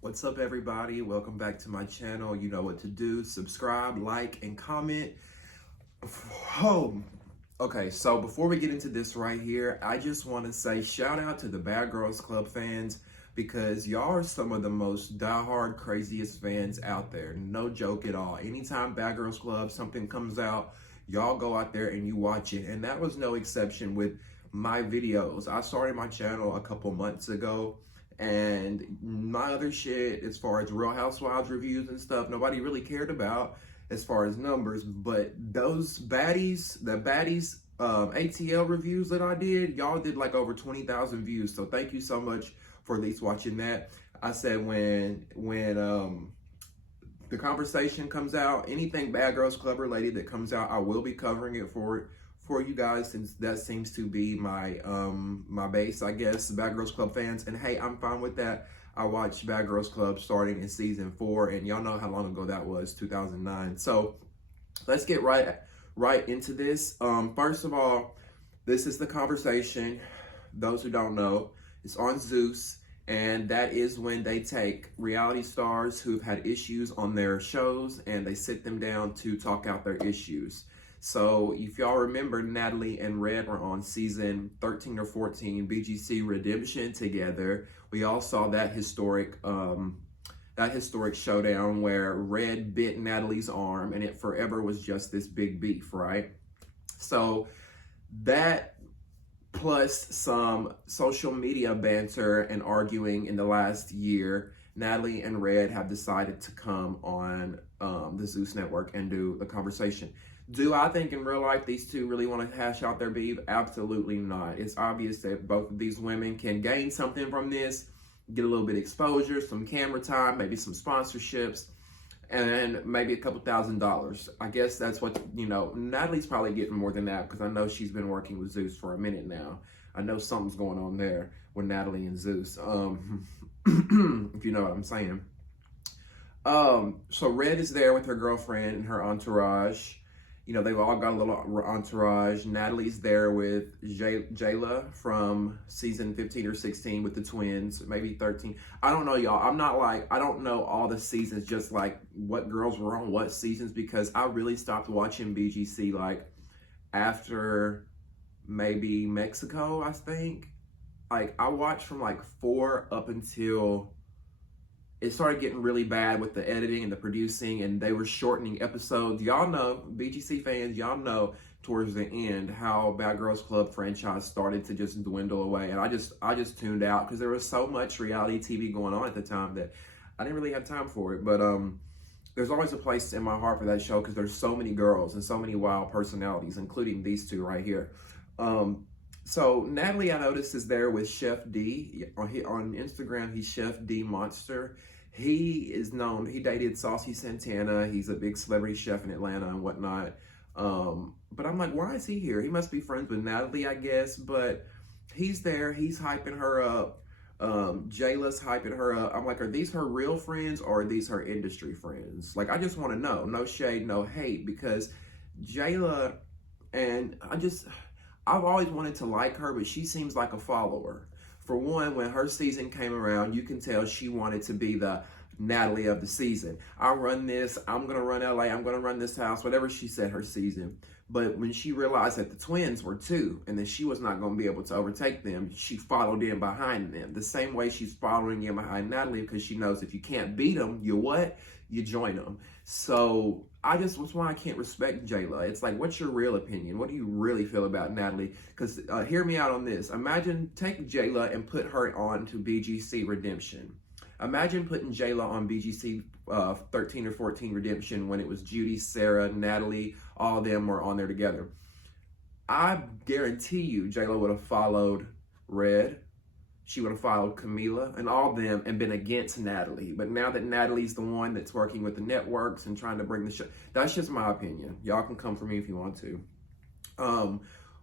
What's up, everybody? Welcome back to my channel. You know what to do. Subscribe, like, and comment. Oh, okay, so before we get into this right here, I just want to say shout out to the Bad Girls Club fans because y'all are some of the most diehard, craziest fans out there. No joke at all. Anytime Bad Girls Club, something comes out, y'all go out there and you watch it. And that was no exception with my videos. I started my channel a couple months ago. And my other shit, as far as Real Housewives reviews and stuff, nobody really cared about as far as numbers. But those baddies, the baddies ATL reviews that I did, y'all did like over 20,000 views. So thank you so much for at least watching that. I said when the conversation comes out, anything Bad Girls Club related that comes out, I will be covering it for you guys, since that seems to be my my base, I guess, Bad Girls Club fans. And hey, I'm fine with that. I watched Bad Girls Club starting in season 4, and y'all know how long ago that was, 2009. So let's get right into this. First of all, this is the conversation. Those who don't know, it's on Zeus, and that is when they take reality stars who've had issues on their shows and they sit them down to talk out their issues. So if y'all remember, Natalie and Red were on season 13 or 14, BGC Redemption together. We all saw that historic showdown where Red bit Natalie's arm, and it forever was just this big beef, right? So that plus some social media banter and arguing in the last year, Natalie and Red have decided to come on the Zeus Network and do the conversation. Do I think in real life these two really want to hash out their beef? Absolutely not. It's obvious that both of these women can gain something from this, get a little bit of exposure, some camera time, maybe some sponsorships, and maybe a couple $1,000s. I guess that's what, Natalie's probably getting more than that because I know she's been working with Zeus for a minute now. I know something's going on there with Natalie and Zeus, if you know what I'm saying. So Red is there with her girlfriend and her entourage. They've all got a little entourage. Natalie's there with Jayla from season 15 or 16 with the twins, maybe 13. I don't know, y'all. I don't know all the seasons, just like what girls were on what seasons, because I really stopped watching BGC like after maybe Mexico, I think. Like I watched from like 4 up until it started getting really bad with the editing and the producing, and they were shortening episodes. Y'all know, BGC fans, y'all know towards the end how Bad Girls Club franchise started to just dwindle away. And I just tuned out because there was so much reality TV going on at the time that I didn't really have time for it. But there's always a place in my heart for that show because there's so many girls and so many wild personalities, including these two right here. So Natalie, I noticed, is there with Chef D. On Instagram, he's Chef D Monster. He is known, he dated Saucy Santana. He's a big celebrity chef in Atlanta and whatnot. But I'm like, why is he here? He must be friends with Natalie, I guess. But he's there, he's hyping her up. Jayla's hyping her up. I'm like, are these her real friends or are these her industry friends? Like, I just want to know. No shade, no hate, because Jayla, and I've always wanted to like her, but she seems like a follower. For one, when her season came around, you can tell she wanted to be the Natalie of the season. I'll run this, I'm going to run LA, I'm going to run this house, whatever she said her season. But when she realized that the twins were 2 and that she was not going to be able to overtake them, she followed in behind them. The same way she's following in behind Natalie, because she knows if you can't beat them, you what? You join them. So that's why I can't respect Jayla. It's like, what's your real opinion? What do you really feel about Natalie? Because hear me out on this. Imagine, take Jayla and put her on to BGC Redemption. Imagine putting Jayla on BGC 13 or 14 Redemption when it was Judy, Sarah, Natalie, all of them were on there together. I guarantee you Jayla would have followed Red. She would have followed Camila and all of them and been against Natalie. But now that Natalie's the one that's working with the networks and trying to bring the show, that's just my opinion. Y'all can come for me if you want to.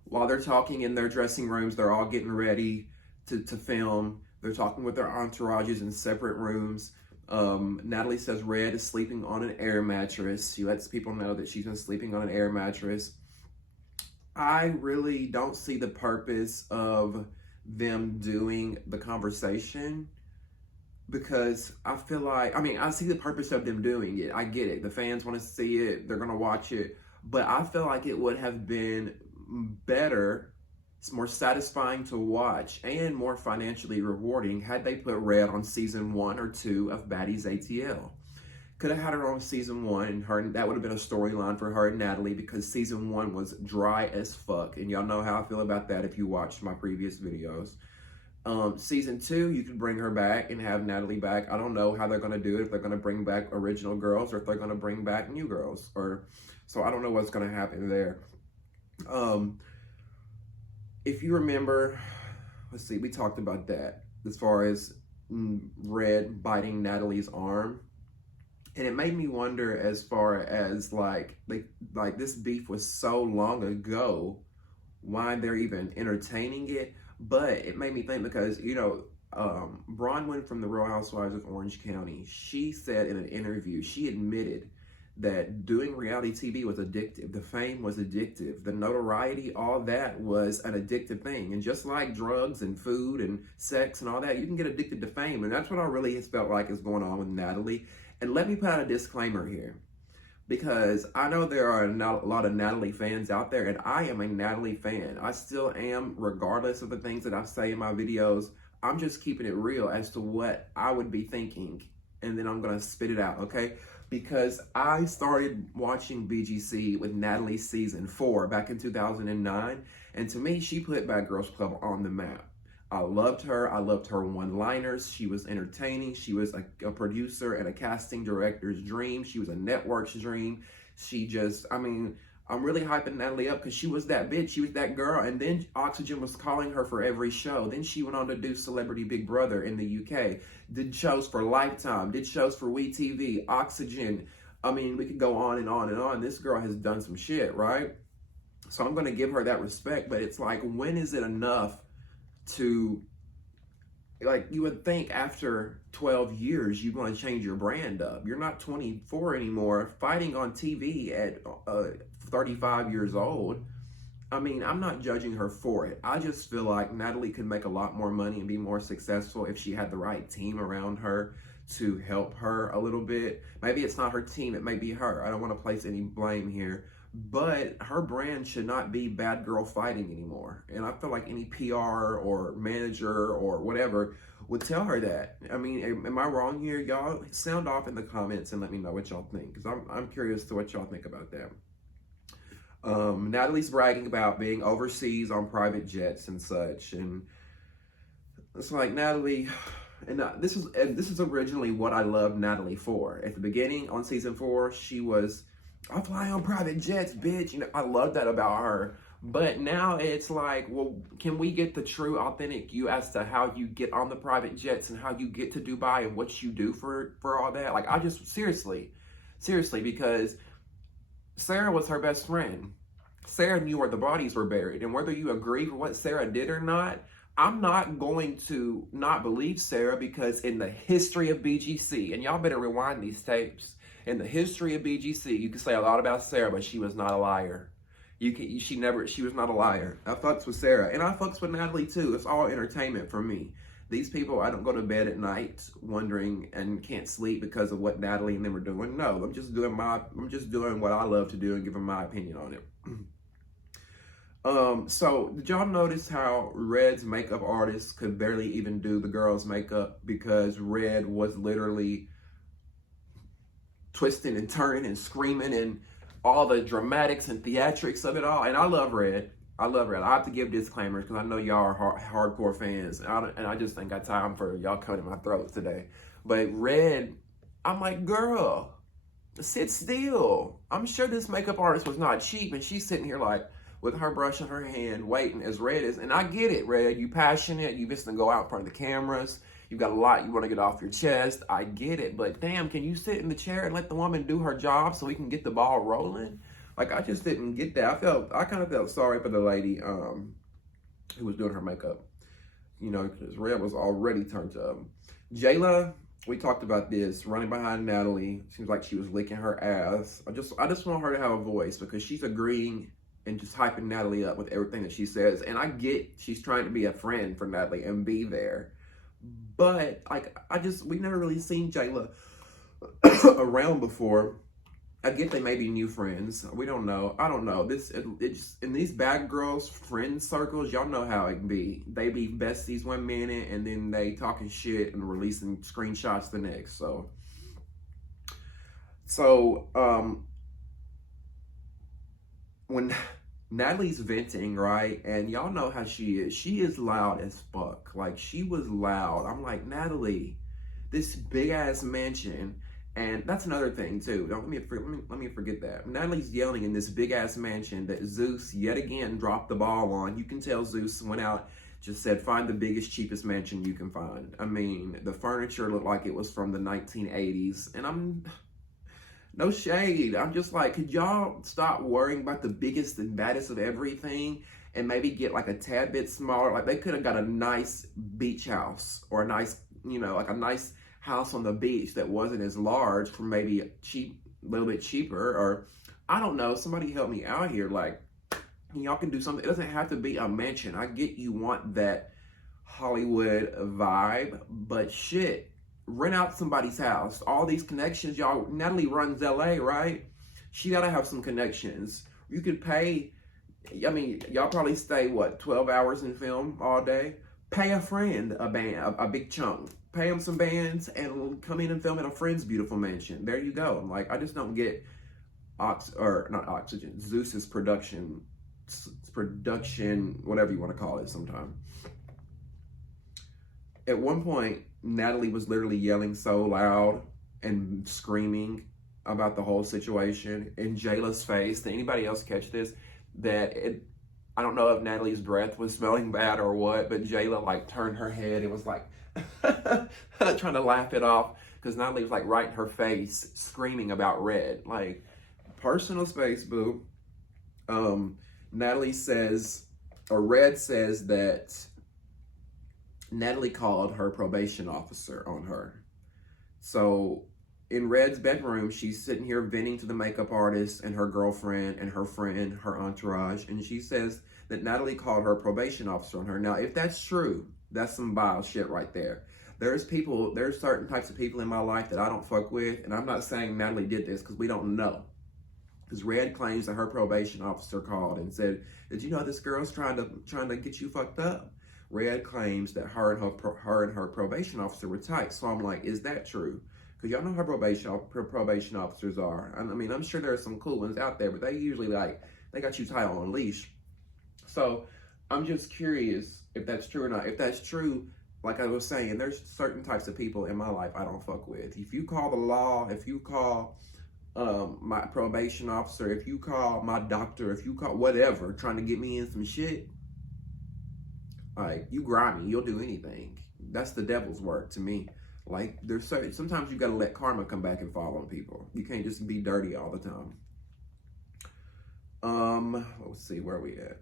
While they're talking in their dressing rooms, they're all getting ready to film. They're talking with their entourages in separate rooms. Natalie says Red is sleeping on an air mattress. She lets people know that she's been sleeping on an air mattress. I really don't see the purpose of them doing the conversation because I feel like, I mean, I see the purpose of them doing it. I get it. The fans want to see it. They're going to watch it. But I feel like it would have been better, it's more satisfying to watch, and more financially rewarding had they put Red on season 1 or 2 of Baddies ATL. Could have had her on season 1, and that would have been a storyline for her and Natalie, because season 1 was dry as fuck. And y'all know how I feel about that if you watched my previous videos. Season 2, you could bring her back and have Natalie back. I don't know how they're going to do it, if they're going to bring back original girls or if they're going to bring back new girls. So I don't know what's going to happen there. If you remember, let's see, we talked about that as far as Red biting Natalie's arm. And it made me wonder, as far as like this beef was so long ago, why they're even entertaining it. But it made me think, because, you know, Bronwyn from the Real Housewives of Orange County, she said in an interview, she admitted that doing reality TV was addictive. The fame was addictive. The notoriety, all that was an addictive thing. And just like drugs and food and sex and all that, you can get addicted to fame. And that's what I really felt like is going on with Natalie. And let me put out a disclaimer here, because I know there are a lot of Natalie fans out there, and I am a Natalie fan. I still am, regardless of the things that I say in my videos. I'm just keeping it real as to what I would be thinking, and then I'm going to spit it out, okay? Because I started watching BGC with Natalie season 4 back in 2009, and to me, she put Bad Girls Club on the map. I loved her. I loved her one-liners. She was entertaining. She was a producer and a casting director's dream. She was a network's dream. She just, I mean, I'm really hyping Natalie up because she was that bitch. She was that girl. And then Oxygen was calling her for every show. Then she went on to do Celebrity Big Brother in the UK. Did shows for Lifetime. Did shows for WeTV. Oxygen. I mean, we could go on and on and on. This girl has done some shit, right? So I'm going to give her that respect. But it's like, when is it enough to, like, you would think after 12 years you want to change your brand up. You're not 24 anymore, fighting on TV at 35 years old. I mean, I'm not judging her for it. I just feel like Natalie could make a lot more money and be more successful if she had the right team around her to help her a little bit. Maybe it's not her team, it may be her. I don't want to place any blame here. But her brand should not be bad girl fighting anymore. And I feel like any PR or manager or whatever would tell her that. I mean, am I wrong here? Y'all sound off in the comments and let me know what y'all think, because I'm curious to what y'all think about that. Natalie's bragging about being overseas on private jets and such. And it's like, Natalie, and this is originally what I loved Natalie for. At the beginning on season 4, she was, I fly on private jets, bitch. You know, I love that about her. But now it's like, well, can we get the true, authentic you as to how you get on the private jets and how you get to Dubai and what you do for all that? Like, I just, seriously, because Sarah was her best friend. Sarah knew where the bodies were buried. And whether you agree with what Sarah did or not, I'm not going to not believe Sarah, because in the history of BGC, and y'all better rewind these tapes, in the history of BGC, you can say a lot about Sarah, but she was not a liar. She was not a liar. I fucks with Sarah, and I fucks with Natalie too. It's all entertainment for me. These people, I don't go to bed at night wondering and can't sleep because of what Natalie and them are doing. No, I'm just doing what I love to do and giving my opinion on it. So did y'all notice how Red's makeup artist could barely even do the girl's makeup, because Red was literally twisting and turning and screaming and all the dramatics and theatrics of it all. And I love Red. I have to give disclaimers because I know y'all are hardcore fans, and I just ain't got time for y'all cutting my throat today. But Red, I'm like, girl, sit still. I'm sure this makeup artist was not cheap, and she's sitting here like with her brush in her hand, waiting as Red is. And I get it, Red. You passionate. You just go out in front of the cameras. You've got a lot you want to get off your chest. I get it. But damn, can you sit in the chair and let the woman do her job so we can get the ball rolling? Like, I just didn't get that. I kind of felt sorry for the lady who was doing her makeup. You know, because Red was already turned up. Jayla, we talked about this, running behind Natalie. Seems like she was licking her ass. I just want her to have a voice, because she's agreeing and just hyping Natalie up with everything that she says. And I get she's trying to be a friend for Natalie and be there. But like, we never really seen Jayla around before. I get they may be new friends. We don't know. I don't know. It's in these bad girls friend circles. Y'all know how it can be. They be besties one minute and then they talking shit and releasing screenshots the next. So when Natalie's venting, right, and y'all know how she is. She is loud as fuck. Like, she was loud. I'm like, Natalie, this big ass mansion. And that's another thing too. Let me forget that. Natalie's yelling in this big ass mansion that Zeus yet again dropped the ball on. You can tell Zeus went out, just said, find the biggest, cheapest mansion you can find. I mean, the furniture looked like it was from the 1980s. And no shade. I'm just like, could y'all stop worrying about the biggest and baddest of everything and maybe get like a tad bit smaller? Like, they could have got a nice beach house or a nice, like a nice house on the beach that wasn't as large for maybe a little bit cheaper, or I don't know, somebody help me out here. Like, y'all can do something. It doesn't have to be a mansion. I get you want that Hollywood vibe, but shit, rent out somebody's house. All these connections, y'all. Natalie runs LA, right? She gotta have some connections. You could pay, I mean, y'all probably stay 12 hours in film all day. Pay a friend a band, a big chunk. Pay them some bands and come in and film in a friend's beautiful mansion. There you go. I'm like, I just don't get Zeus's production, whatever you want to call it sometime. At one point, Natalie was literally yelling so loud and screaming about the whole situation in Jayla's face. Did anybody else catch this? I don't know if Natalie's breath was smelling bad or what, but Jayla like turned her head and was like trying to laugh it off because Natalie was like right in her face screaming about Red. Like, personal space, boo. Natalie says, or Red says that Natalie called her probation officer on her. So in Red's bedroom, she's sitting here venting to the makeup artist and her girlfriend and her friend, her entourage, and she says that Natalie called her probation officer on her. Now, if that's true, that's some vile shit right there. There's certain types of people in my life that I don't fuck with, and I'm not saying Natalie did this because we don't know. Because Red claims that her probation officer called and said, "Did you know this girl's trying to get you fucked up?" Red claims that her and her probation officer were tight. So I'm like, is that true? Because y'all know how probation officers are. I mean, I'm sure there are some cool ones out there, but they usually they got you tied on a leash. So I'm just curious if that's true or not. If that's true, like I was saying, there's certain types of people in my life I don't fuck with. If you call the law, if you call my probation officer, if you call my doctor, if you call whatever, trying to get me in some shit, like, you grimy, you'll do anything. That's the devil's work to me. Like, sometimes you gotta let karma come back and fall on people. You can't just be dirty all the time. Let's see, where are we at?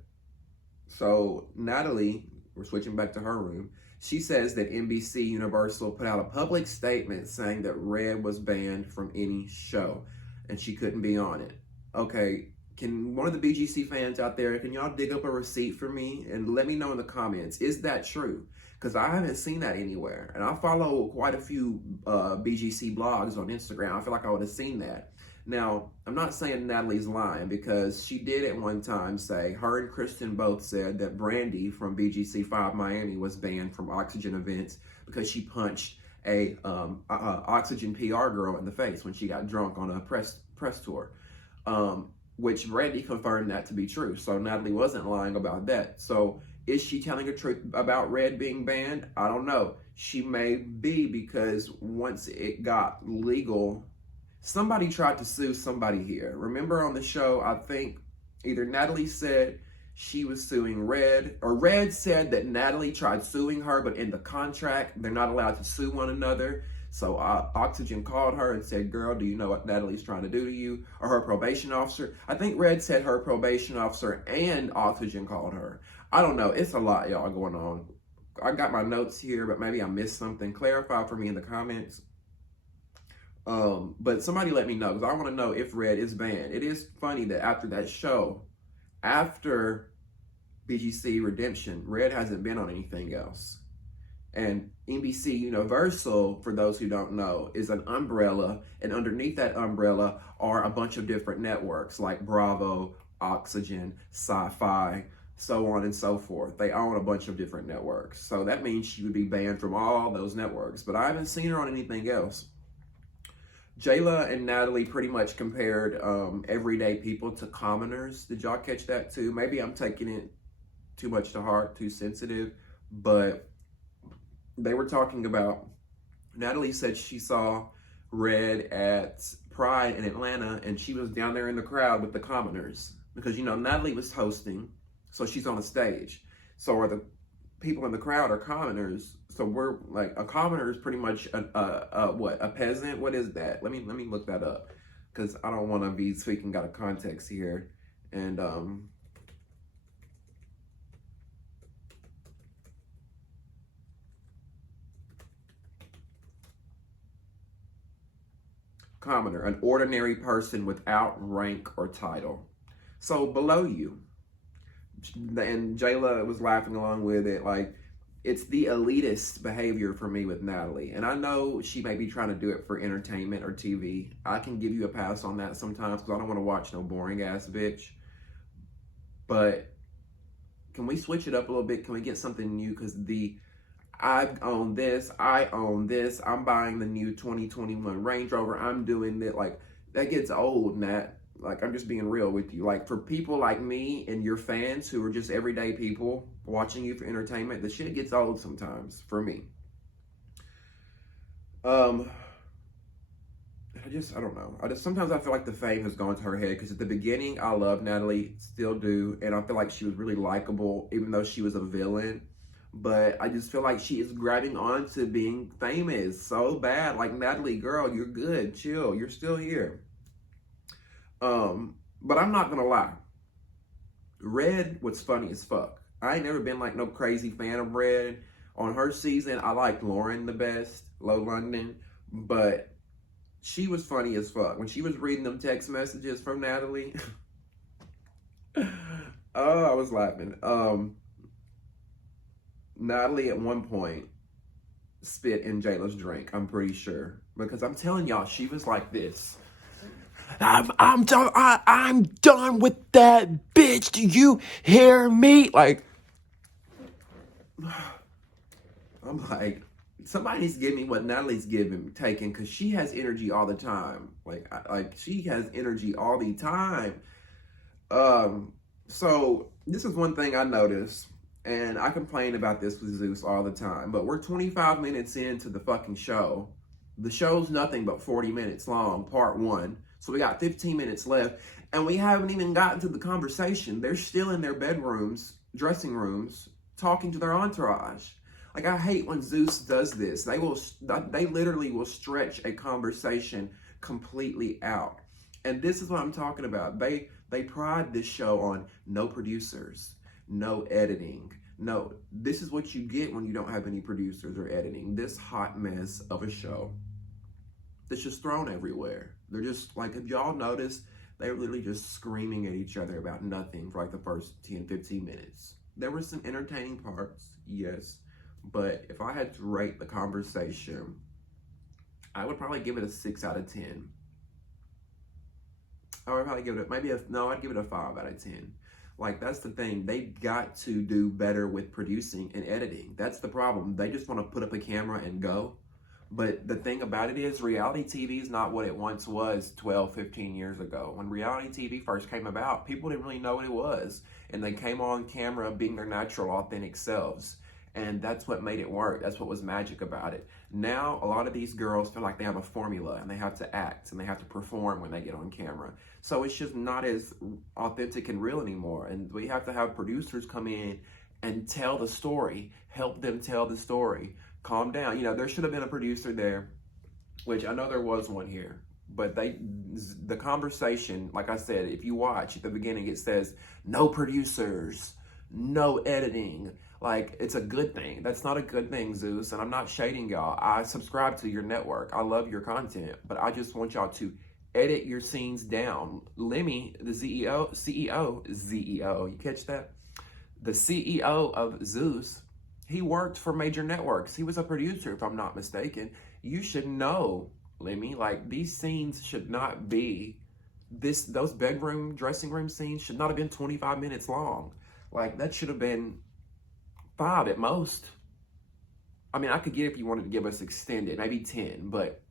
So Natalie, we're switching back to her room. She says that NBC Universal put out a public statement saying that Red was banned from any show and she couldn't be on it. Okay, can one of the BGC fans out there, can y'all dig up a receipt for me and let me know in the comments, is that true? Because I haven't seen that anywhere. And I follow quite a few BGC blogs on Instagram. I feel like I would have seen that. Now, I'm not saying Natalie's lying because she did at one time say, her and Kristen both said that Brandy from BGC 5 Miami was banned from Oxygen events because she punched a Oxygen PR girl in the face when she got drunk on a press tour. Which Brandy confirmed that to be true. So Natalie wasn't lying about that. So is she telling the truth about Red being banned? I don't know. She may be, because once it got legal, somebody tried to sue somebody here. Remember on the show, I think either Natalie said she was suing Red, or Red said that Natalie tried suing her, but in the contract, they're not allowed to sue one another. So Oxygen called her and said, "Girl, do you know what Natalie's trying to do to you?" Or her probation officer. I think Red said her probation officer and Oxygen called her. I don't know. It's a lot, y'all, going on. I got my notes here, but maybe I missed something. Clarify for me in the comments. But somebody let me know, because I want to know if Red is banned. It is funny that after that show, after BGC Redemption, Red hasn't been on anything else. And NBC Universal, for those who don't know, is an umbrella. And underneath that umbrella are a bunch of different networks like Bravo, Oxygen, Sci-Fi, so on and so forth. They own a bunch of different networks. So that means she would be banned from all those networks. But I haven't seen her on anything else. Jayla and Natalie pretty much compared everyday people to commoners. Did y'all catch that too? Maybe I'm taking it too much to heart, too sensitive, but they were talking about, Natalie said she saw Red at Pride in Atlanta and she was down there in the crowd with the commoners because, Natalie was hosting, so she's on a stage. So are the people in the crowd are commoners. So we're like, a commoner is pretty much a peasant? What is that? Let me look that up because I don't want to be speaking out of context here. And commoner, an ordinary person without rank or title. So below you. And Jayla was laughing along with it, like, it's the elitist behavior for me with Natalie. And I know she may be trying to do it for entertainment or TV. I can give you a pass on that sometimes because I don't want to watch no boring ass bitch. But can we switch it up a little bit? Can we get something new? Because I own this, I'm buying the new 2021 Range Rover, I'm doing that, like, that gets old, Nat. Like, I'm just being real with you. Like, for people like me and your fans who are just everyday people watching you for entertainment, the shit gets old sometimes for me. I don't know. Sometimes I feel like the fame has gone to her head because at the beginning, I love Natalie, still do. And I feel like she was really likable, even though she was a villain. But I just feel like she is grabbing on to being famous so bad. Like, Natalie, girl, you're good. Chill. You're still here. But I'm not gonna lie. Red was funny as fuck. I ain't never been like no crazy fan of Red. On her season, I liked Lauren the best, Low London, but she was funny as fuck. When she was reading them text messages from Natalie, oh, I was laughing. Natalie at one point spit in Jayla's drink, I'm pretty sure. Because I'm telling y'all, she was like this. I'm done with that bitch. Do you hear me? Like, I'm like, somebody needs to give me what Natalie's taking, because she has energy all the time. Like she has energy all the time. So this is one thing I noticed, and I complain about this with Zeus all the time, but we're 25 minutes into the fucking show. The show's nothing but 40 minutes long, part one. So we got 15 minutes left, and we haven't even gotten to the conversation. They're still in their bedrooms, dressing rooms, talking to their entourage. Like, I hate when Zeus does this. They literally will stretch a conversation completely out. And this is what I'm talking about. They pride this show on no producers, no editing. No, this is what you get when you don't have any producers or editing. This hot mess of a show that's just thrown everywhere. They're just, like, if y'all notice, they're literally just screaming at each other about nothing for like the first 10, 15 minutes. There were some entertaining parts, yes. But if I had to rate the conversation, I would probably give it a 6 out of 10. I would probably give it I'd give it a 5 out of 10. Like, that's the thing. They got to do better with producing and editing. That's the problem. They just want to put up a camera and go. But the thing about it is, reality TV is not what it once was 12, 15 years ago. When reality TV first came about, people didn't really know what it was. And they came on camera being their natural, authentic selves. And that's what made it work. That's what was magic about it. Now, a lot of these girls feel like they have a formula and they have to act and they have to perform when they get on camera. So it's just not as authentic and real anymore. And we have to have producers come in and tell the story, help them tell the story. Calm down. You know, there should have been a producer there, which I know there was one here. But the conversation, like I said, if you watch at the beginning, it says no producers, no editing. Like, it's a good thing. That's not a good thing, Zeus. And I'm not shading y'all. I subscribe to your network. I love your content. But I just want y'all to edit your scenes down. Lemmy, the CEO, you catch that? The CEO of Zeus, He worked for major networks. He was a producer, if I'm not mistaken. You should know, Lemmy, like, these scenes should not be those bedroom, dressing room scenes should not have been 25 minutes long. Like, that should have been 5 at most. I mean, I could get if you wanted to give us extended, maybe 10, but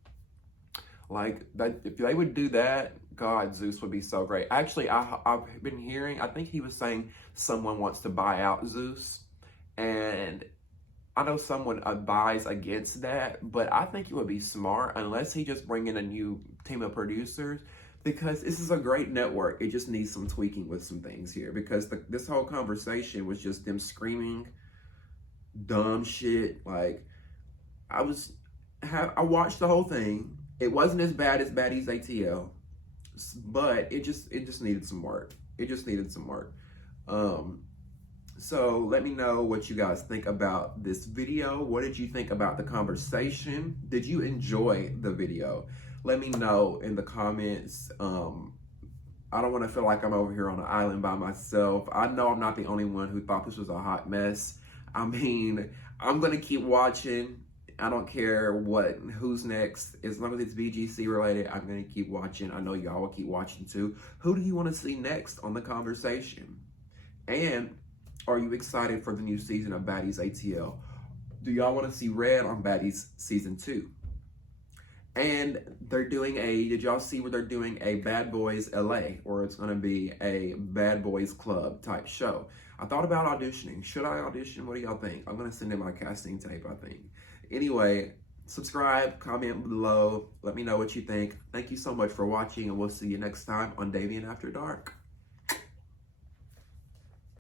like that, if they would do that, God, Zeus would be so great. Actually, I've been hearing, I think he was saying someone wants to buy out Zeus, and I know someone advised against that, but I think it would be smart unless he just bring in a new team of producers, because this is a great network. It just needs some tweaking with some things here, because this whole conversation was just them screaming dumb shit. Like, I watched the whole thing. It wasn't as bad as Baddies ATL, but it just needed some work. It just needed some work. So let me know what you guys think about this video. What did you think about the conversation? Did you enjoy the video? Let me know in the comments. I don't want to feel like I'm over here on an island by myself. I know I'm not the only one who thought this was a hot mess. I mean, I'm going to keep watching. I don't care who's next. As long as it's BGC related, I'm going to keep watching. I know y'all will keep watching too. Who do you want to see next on the conversation? And are you excited for the new season of Baddies ATL? Do y'all want to see Red on Baddies season 2? And they're doing did y'all see where they're doing a Bad Boys LA, or it's going to be a Bad Boys Club type show? I thought about auditioning. Should I audition? What do y'all think? I'm going to send in my casting tape, I think. Anyway, subscribe, comment below. Let me know what you think. Thank you so much for watching, and we'll see you next time on Davian After Dark.